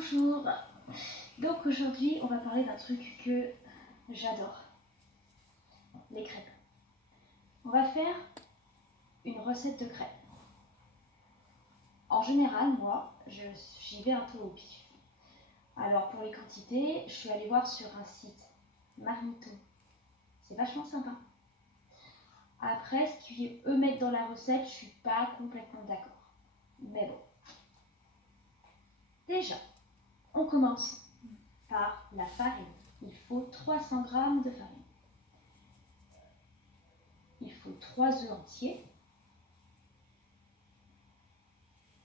Bonjour. Donc aujourd'hui, on va parler d'un truc que j'adore. Les crêpes. On va faire une recette de crêpes. En général, moi, j'y vais un peu au pif. Alors pour les quantités, je suis allée voir sur un site, Marmito. C'est vachement sympa. Après, ce qu'eux mettent dans la recette, je suis pas complètement d'accord. Mais bon. Déjà, on commence par la farine. Il faut 300 g de farine. Il faut 3 œufs entiers,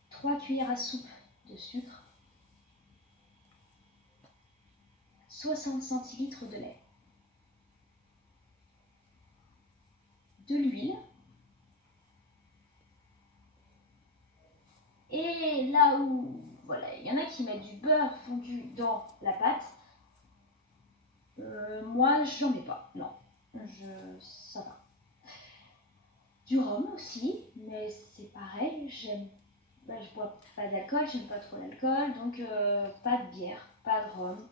3 cuillères à soupe de sucre, 60 centilitres de lait, de l'huile, et là où, voilà, il y en a qui mettent du beurre fondu dans la pâte, moi j'en mets pas, non, ça va. Du rhum aussi, mais c'est pareil, je bois pas d'alcool, j'aime pas trop l'alcool, donc pas de bière, pas de rhum,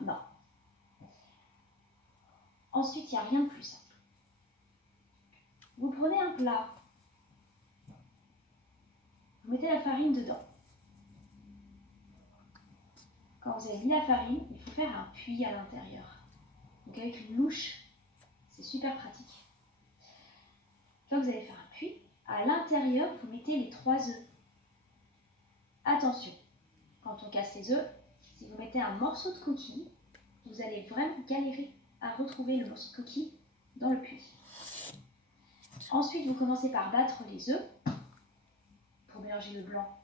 non. Ensuite, il n'y a rien de plus simple. Vous prenez un plat, vous mettez la farine dedans. Quand vous avez mis la farine, il faut faire un puits à l'intérieur. Donc avec une louche, c'est super pratique. Une fois que vous allez faire un puits, à l'intérieur, vous mettez les 3 œufs. Attention, quand on casse les œufs, si vous mettez un morceau de coquille, vous allez vraiment galérer à retrouver le morceau de coquille dans le puits. Ensuite, vous commencez par battre les œufs pour mélanger le blanc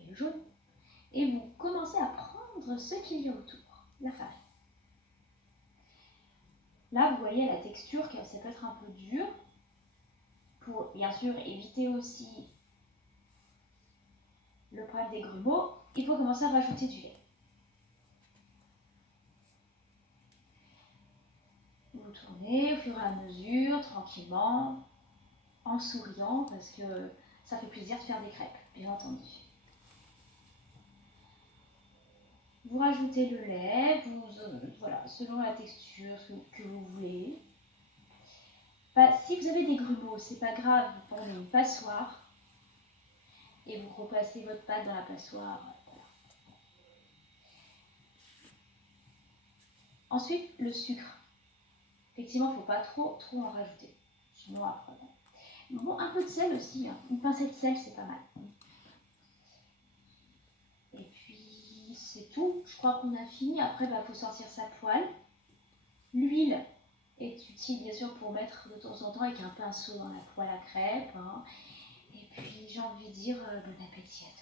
et le jaune. Et vous commencez à prendre ce qu'il y a autour, la farine. Là, vous voyez la texture, que ça peut être un peu dur. Pour bien sûr éviter aussi le problème des grumeaux, il faut commencer à rajouter du lait. Vous tournez au fur et à mesure, tranquillement, en souriant, parce que ça fait plaisir de faire des crêpes, bien entendu. Vous rajoutez le lait, voilà, selon la texture que vous voulez. Si vous avez des grumeaux, c'est pas grave, vous prenez une passoire et vous repassez votre pâte dans la passoire. Voilà. Ensuite, le sucre. Effectivement, il ne faut pas trop en rajouter. Sinon, après, bon, un peu de sel aussi. Hein. Une pincée de sel, c'est pas mal. Et puis, c'est tout. Je crois qu'on a fini. Après, faut sortir sa poêle. L'huile est utile, bien sûr, pour mettre de temps en temps avec un pinceau dans la poêle à crêpes. Hein. Et puis, j'ai envie de dire, bon appétit à tous.